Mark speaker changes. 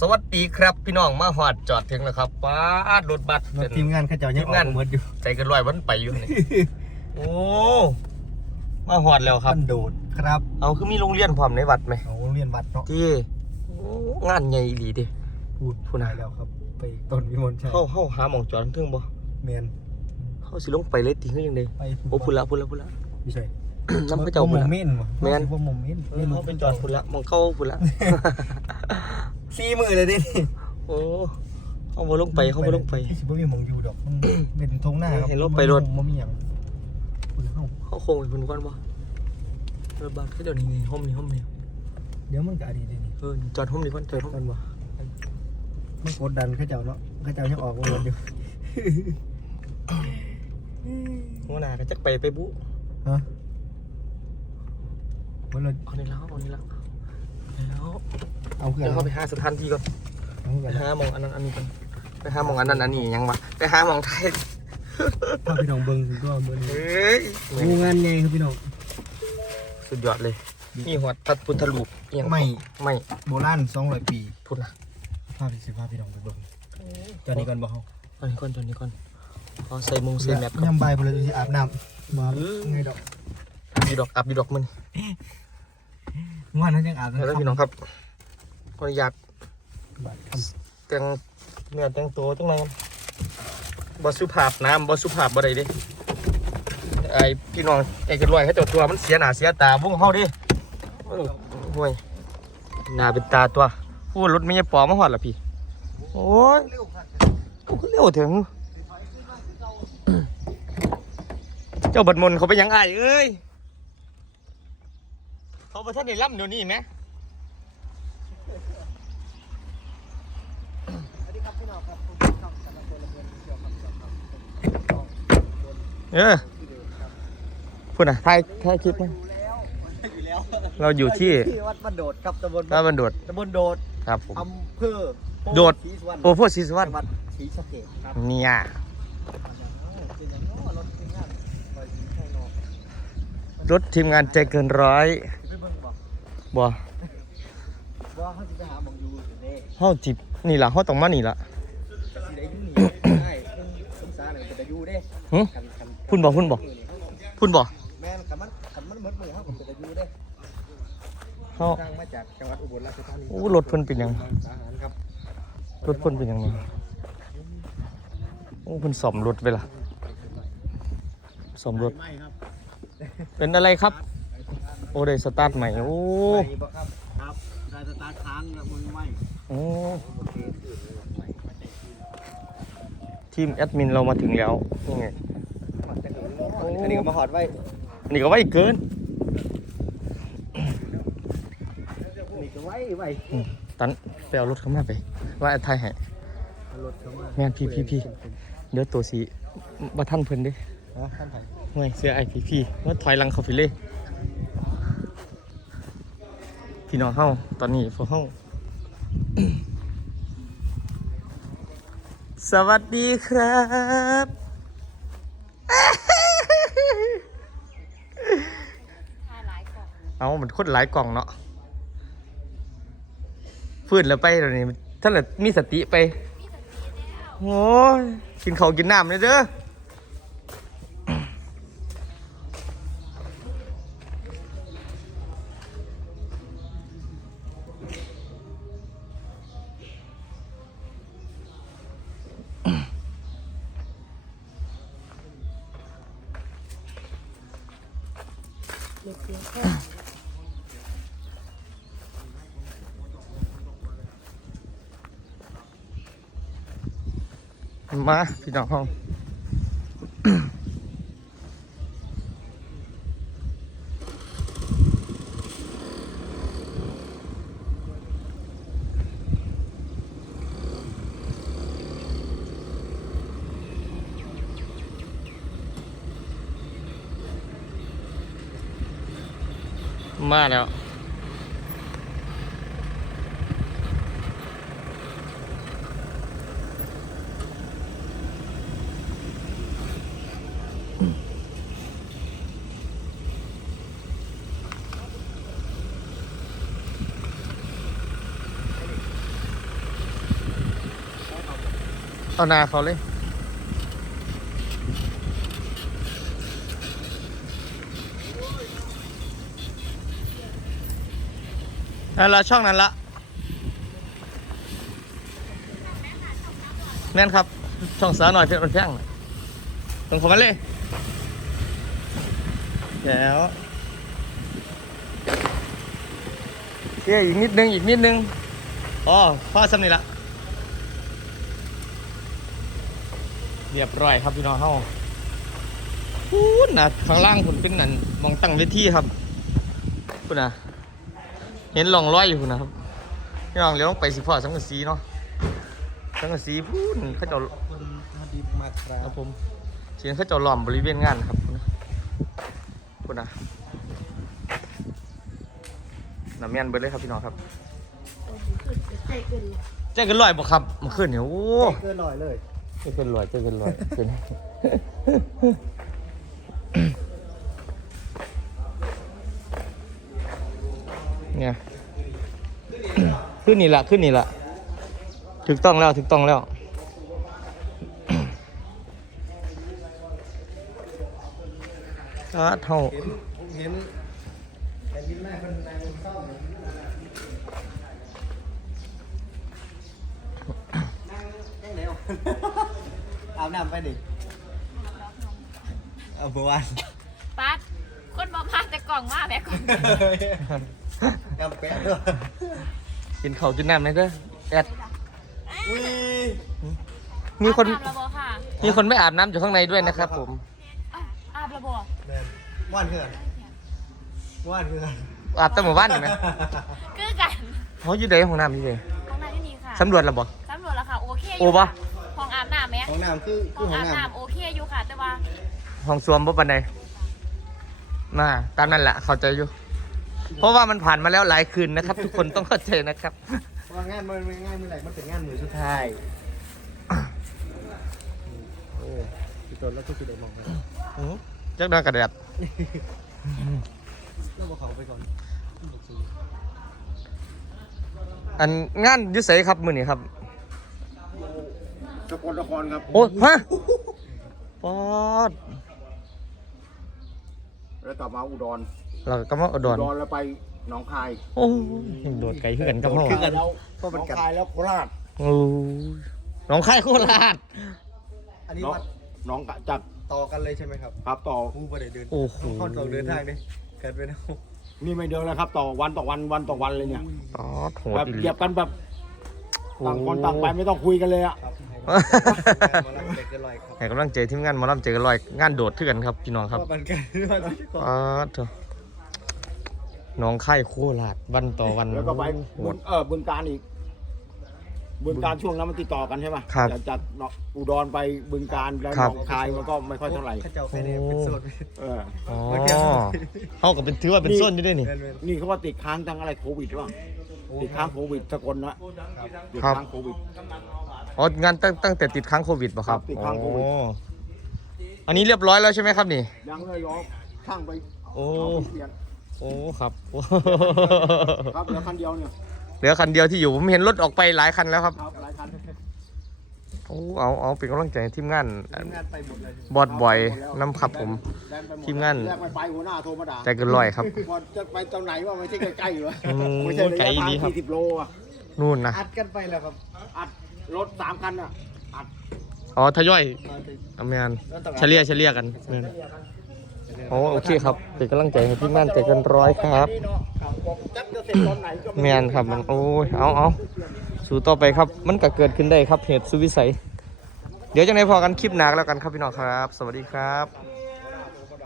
Speaker 1: สวัสดีครับพี่น้องมาหอดจอดถึงแล้วครับป้าดรถบัส
Speaker 2: รถทีมงานเขาเจ้ายังออกมาหมดอยู่
Speaker 1: ใจเกันลอยวันไปอยู่นี่โอ้มาหอดแล้วครับ
Speaker 2: มันโดดครับ
Speaker 1: เอาคือมีโรงเรียนพร้อมในวัดไหม
Speaker 2: เอาโรงเรียนวัดเนาะ
Speaker 1: ที่งานใหญ่อีหลีเดิ
Speaker 2: พูด
Speaker 1: พูดนะ
Speaker 2: ได้แล้วครับ ไปต้นวิมลชัย
Speaker 1: เข้าเข้าหาหมองจอดทั้งเทึงบ่
Speaker 2: เมน
Speaker 1: เข้าสิลงไปเลยติคือยังไง
Speaker 2: ไป
Speaker 1: โอ้พุ่นละพุ่นละพุ่นละ
Speaker 2: ไม่ใช่
Speaker 1: น้ำพระเจ้า
Speaker 2: บ่
Speaker 1: พุ่น
Speaker 2: ม
Speaker 1: ละ
Speaker 2: เม่นวะ
Speaker 1: แม่น
Speaker 2: ว่าหมอมเม่น
Speaker 1: เออเขาไปจอดพุ่นละหมองเข้าพุ่นละ
Speaker 2: สี่มือเลยดินี่
Speaker 1: โอ้เขาบ่ลงไปเขาบ่ลงไป
Speaker 2: ที่สิบ่มีหมองอยู่ดอกมันเป็นทงหน้าครับ
Speaker 1: เห็นรถไปรถ
Speaker 2: บ่มีหยังคุณเฮา
Speaker 1: เขาโค้งไปพุ่นก่อนบ่รถบัสเขาเดี๋ยวนี้นี่ห้องนี่ห้องนี่
Speaker 2: เดี๋ยวมันก็อดีตนี่
Speaker 1: เออจอดห้องนี่ก่อนจอดห้อง
Speaker 2: กันบ่มันกดดันเขาเจ้าเนาะเขาเจ้ายังออกมาหมดอยู่
Speaker 1: หัวหน้าก็จักไปไปบุ
Speaker 2: ฮะวันละ
Speaker 1: เอานี่แล้วเอานี่แล้วแล้ว
Speaker 2: เอาเพื่อน
Speaker 1: เดี๋ยว
Speaker 2: เอา
Speaker 1: เขาไปหาสถานที่ก่อน
Speaker 2: เพื่
Speaker 1: ไป
Speaker 2: อน
Speaker 1: หาหมองอันนั้นอันนี้ก่อนไปหาหมองอันนั้นอันนี้ยังวะไปหาหมองไทย
Speaker 2: พาพี่น้องเบิ่งก็เบิ่ง
Speaker 1: เฮ้ย
Speaker 2: ดูงานใหญ่ครับพี่น้อง
Speaker 1: สุดยอดเลยนี่หัวพระพุทธรูปเอียง
Speaker 2: ไม่
Speaker 1: ไม่
Speaker 2: โบราณ200ปี
Speaker 1: พูดนะ
Speaker 2: ภาพสิภาพพี่น้องไปเบิ่งจอนี้ก่อนบ่เฮา
Speaker 1: อันนี้ก่อนตัวนี้ก่อนเอาใส่มงใส่แมทก่อน
Speaker 2: ยามบ่ายพุ่นเลยสิอาบน้ำมาไงดอก
Speaker 1: ดีดอกอับดีดอกมัน
Speaker 2: งอนนั้นยังอาบ
Speaker 1: แล้วพี่น้องครับขออนุญาต
Speaker 2: บาดค
Speaker 1: แต่งเนื้อแต่งตัวจังไงบอสุภาพน้ำบอสุภาพบ่ได้เด้ไอพี่น้องไอ้กระรวยเขาเจ้าตัวมันเสียหน้าเสียตาวงเฮาเดิโอ้ยห่วยหน้าเป็นตาตัวพูดรถไม่ใช่ปอมาหอดละพี่โอ้ยกูก็เร็วถึงเจ้าบัดมนต์เขาไปยังไงเอ้ย เขาประท่านได้ล่ำเดี๋ยวนี้ไหม
Speaker 2: สวัสดีครับพี่น้องครับช่องสำนักตัวระเบิดเกี่ยวกับเกี่ยวกับ
Speaker 1: เออพูดนะถ่ายถ่ายคลิปมั้ย
Speaker 2: อยู่แล้ว
Speaker 1: เราอยู่ที่
Speaker 2: ที่วัดบันโดดครับตำบล
Speaker 1: บ้านบันโดด
Speaker 2: ตำบลโดด
Speaker 1: ครับผม
Speaker 2: อำเภอโพ
Speaker 1: โดด
Speaker 2: ศรีสุวรรณ
Speaker 1: โอ้โพธิสวัส
Speaker 2: จั
Speaker 1: ดิ์
Speaker 2: งหวัดศรีสะเกษครับ
Speaker 1: เนี่ย
Speaker 2: เป็นอย่างน้อรถทีมงานไปสีไทยนอก
Speaker 1: รถทีมงานใจเกินร้อย
Speaker 2: สิไปเบิ่งบ่
Speaker 1: บ่
Speaker 2: ว่าเขาสิไปหาหมองอยู่เด้
Speaker 1: เฮาจิบนี่ล่ะเฮาต้องมานี่ล่ะ
Speaker 2: สิได้อยู่นี่ได้เพิ่นสงสารน่ะเป็นตาอยู่เด้
Speaker 1: หึ
Speaker 2: คันคัน
Speaker 1: พุ่นบ่พุ่นบ่พุ่นบ่
Speaker 2: แม่นคันมันคันมันหมดมือเฮาก็เป็นตาอยู่เด้
Speaker 1: เฮา
Speaker 2: ทางมาจากจังหวัดอุบลราชธานี
Speaker 1: โอ้รถเพิ่นเป็นหยัง
Speaker 2: ทหารครับ
Speaker 1: รถเพิ่นเป็นหยังนี่โอ้เพิ่นซ่อมรถไว้ล่ะซ่อมรถ
Speaker 2: ไม่ครับ
Speaker 1: เป็นอะไรครับโอ้ได้สตาร์ทใหม่โอ้
Speaker 2: ไปบ่ครับครับได้สตาร์ทค้างแล้วมือไม่
Speaker 1: โอ้
Speaker 2: โอเค
Speaker 1: ทีมแอดมินเรามาถึงแล้วนี่ไง
Speaker 2: อันนี้ก็มาหอดไว้
Speaker 1: อันนี้ก็ไว้เกิน
Speaker 2: อันนี้ก็ไว้ไว้
Speaker 1: ตันไปเอารถเข้ามาไป ว่าไทยให้
Speaker 2: รถเข้ามา
Speaker 1: แม่นพี่พี่พี่เดี๋ยวตัวสีมาท่านเพิ่นเด้
Speaker 2: ฮะท่านไผ่
Speaker 1: ห่วยเสื้อไอพี่พี่ว่าถอยหลังเขาไปเลย พี่น้องเฮาตอนนี้พวกเฮาสวัสดีครับ เอามันคนหลายกล่องเนาะฟื้นแล้วไปเดี๋ยวนี้ท่านละมีสติไป โอ้ยกินเขาวกินน้ำเลยเด้อ มาพี่น้อง มาแล้ว เอาหน้าเขาเลย นั่นละช่องนั้นละแม่นครับ ช่องสาวหน่อยเพชรมันแพงน่ะตรงผมมาเลยแล้วเชี่ยอีกนิดนึง อีกนิดนึงอ๋อพ่อสำนี่ละเรียบร้อยครับพี่น้องเฮาพูดนะข้างล่างผมเป็นนั่นมองตั้งเวทีครับพูดนะ เห็นร่องรอยอยู่พุ่นนะครับพี่น้องเลี้ยวลงไปสิพ่อสังกะสีเนาะสังกะสีพูนเขาเจ้า
Speaker 2: ขอบคุณฮาดิบมากครั
Speaker 1: ครับบผมเสียงเขาเจ้าล้อมบริเวณงานครับพุ่นนะพุ่นนะน้ำเมียนเบิดเลยครับพี่น้องครับ
Speaker 3: ใจเกินเลย
Speaker 1: แจ้งกันลอยบ่ครับเมื่อคืนเนี่ยโอ้
Speaker 2: เกินหน่อยเลย
Speaker 1: แจ้งกันลอยแจ้งกันลอย เนี่ยขึ้นนี่ละขึ้นนี่ละถูกต้องแล้วถูกต้องแล้วอ่าเท่า
Speaker 2: เห็นผมเห็นแต่ยิ้มหน้าคนนายคนเศร้าเนี่ยนั่งนั่งเร็วอาบน้ำไปดิเอาบัววัน
Speaker 3: ปัดคนมาพาแต่กล่องมาแม่กล่อง
Speaker 2: กำแปะด้วย
Speaker 1: กินข้าวกินน้ำไหมเด้อแอด
Speaker 2: อุ้ย
Speaker 1: มีคน
Speaker 3: อาบระบค่ะ
Speaker 1: มีคนไม่อาบน้ำอยู่ข้างในด้วยนะครับผม
Speaker 3: อ้าวอาบระบ
Speaker 2: แมนว่านเพื่อนว่านเพื่อน
Speaker 1: อาบแต่หมู่บ้านอยู่ไหม
Speaker 3: คือกัน
Speaker 1: เขาอยู่ในห้องน้ำอยู่เลย
Speaker 3: ห้องน้ำที่นี่ค่ะ
Speaker 1: สำรวจแล้วบ่
Speaker 3: สำรวจแล้วค่ะโอเค
Speaker 1: โอปะ
Speaker 3: ห้องอาบน้ำไหม
Speaker 2: ห้องน้ำคือ
Speaker 3: ห้
Speaker 2: คือองห้อ
Speaker 3: อางบ
Speaker 2: น้
Speaker 3: น้ำโอเคอยู่ค่ะแต่ว่า
Speaker 1: ห้องสวมบ่ปันใดมาตามนั้นแหละเข้าใจอยู่ เพราะว่ามันผ่านมาแล้วหลายคืนนะครับ ทุกคนต้องเข้าใจนะครับำ
Speaker 2: ว่างานมันงานเมื่อไหร่มันเป็นงานมือสุดท้ายโอ้พี่ต้นแล้วก็คือเดี๋ยวมองไป
Speaker 1: อื้อจักดอนกระเดียด
Speaker 2: แล้วบอกเขาไปก่อน
Speaker 1: อันงานอยุ่ใสครับมื้อนี้ครับ
Speaker 4: สกลนครครับ
Speaker 1: โอ้ฮะปอด
Speaker 4: แล้วกลับมาอุดร
Speaker 1: เราก็มาอุด
Speaker 4: อุ
Speaker 1: ร
Speaker 4: ดรแล้วไปหนองคาย
Speaker 1: โอ้ยโดดไกลขึ้นกันกับเฮา
Speaker 4: คือกันแล้ว
Speaker 2: เพราะ
Speaker 4: ห
Speaker 2: มัน
Speaker 4: นอง
Speaker 2: กัด
Speaker 4: คายแล้วโคราช
Speaker 1: โอ้ยหน้องคายโคราช
Speaker 2: อันนี้
Speaker 4: หน้อง
Speaker 2: วัด
Speaker 4: หนองกะจัด
Speaker 2: ต่อกันเลยใช่ไหมครับ
Speaker 4: ครับต่อ
Speaker 2: ผู้ประเดี๋ยวเดิน
Speaker 1: โอ้โห
Speaker 2: เข้าต่อเดินทางดิเกิดไปนะ
Speaker 4: นี่ไม่เดินแล้วครับ ต่อวันต่อวันวันต่อวันเลยเนี่ย
Speaker 1: ปอดโหด
Speaker 4: แบบ
Speaker 1: อีหลี
Speaker 4: เหยียบกันแบบ
Speaker 1: โอ้
Speaker 4: ต่างคนต่างไปไม่ต้องคุยกันเลยอะ
Speaker 2: ครับมาลังเด็กกันลอยครับ
Speaker 1: ให้กำลังใจทีมงานหมอลำเจอกันลอยงานโดดเทือนครับพี่น้องครับ
Speaker 2: เพาะมันกันว่าที่ก่อน
Speaker 1: อ๋อเถอะ น้องไข่โคราชวันต่อวัน
Speaker 4: แล้วก็ไป
Speaker 1: โห
Speaker 4: บุ
Speaker 1: ด
Speaker 4: ญเออบึงการอีก บึงการช่วงนั้นมันติดต่อกันใช่ไหม
Speaker 1: ครับ
Speaker 4: จากจากหนองอุดรไปบึงการแล้ว
Speaker 1: ค
Speaker 4: ห
Speaker 1: รั
Speaker 4: น
Speaker 1: บ
Speaker 4: องคายมันก็ไม่ค่อยเท่าไหร่
Speaker 2: ข้าเจ้าไปเนี่ยเป็นโซน
Speaker 4: เออ
Speaker 1: อ๋อเขาก็เป็นถือว่าเป็นโซนอยู่ด้วยนี่
Speaker 4: นี่เขาว่าติดค้างทั้งอะไรโควิดหรือเปล่าติดค้างโควิดสกลนะติด
Speaker 1: ครับ
Speaker 4: ค้างโควิด
Speaker 1: อ๋องานตั้งตั้งแต่ติดค้างโควิดป่ะครับ
Speaker 4: ครับติดค้างโควิด
Speaker 1: อ๋ออันนี้เรียบร้อยแล้วใช่ไหมครับนี่
Speaker 4: ยังเลยรอช่างไป
Speaker 1: โอ้
Speaker 4: เอาไปเปลี่ยน
Speaker 1: โอ้ครับโอ้
Speaker 4: ครับเหลือคันเดียวเนี่ย
Speaker 1: เหลือคันเดียวที่อยู่ผมเห็นรถออกไปหลายคันแล้วครับ
Speaker 4: ครับหลายคัน
Speaker 1: โอ้เอาเอาเป็นกำลังใจให้ทีมงาน
Speaker 2: ทีมงานไปหมดเลย
Speaker 1: บอดบ่อยน้ำขับผม
Speaker 4: แดนไปหด
Speaker 1: ทีมงาน
Speaker 4: แรกไม่ไปหัวหน้าโทรมาด่า
Speaker 1: ใจเกินร้อยครับ
Speaker 4: บอลจะไปตอนไหนว่าไม่ใช่ใกล้ๆอยู่วะ
Speaker 1: อืม
Speaker 4: ไม่ใช่ระ
Speaker 1: ไกล
Speaker 4: ยะทาง
Speaker 1: ดีครับ
Speaker 4: สี่สิบโลอะ
Speaker 1: นู่นนะ
Speaker 2: อัดกันไปแล้วครับ
Speaker 4: อัดรถสามคันอะอัด
Speaker 1: อ๋อทยอย
Speaker 2: มาถึง
Speaker 1: อเมน
Speaker 2: แล้วต่าง
Speaker 1: เฉลี่ยเฉลี่ยกันแม่น โอ้โอเคครับเป็นกำลังใจให้พี่ม่านใจเกันร้อยครับแมนครับมันโอ้ยเอาเอาสู่ต่อไปครับมันก็เกิดขึ้นได้ครับเหตุสุวิสัย เดี๋ยวจะในพอกันคลิปหนักแล้วกันครับพี่น้องครับ สวัสดีครับ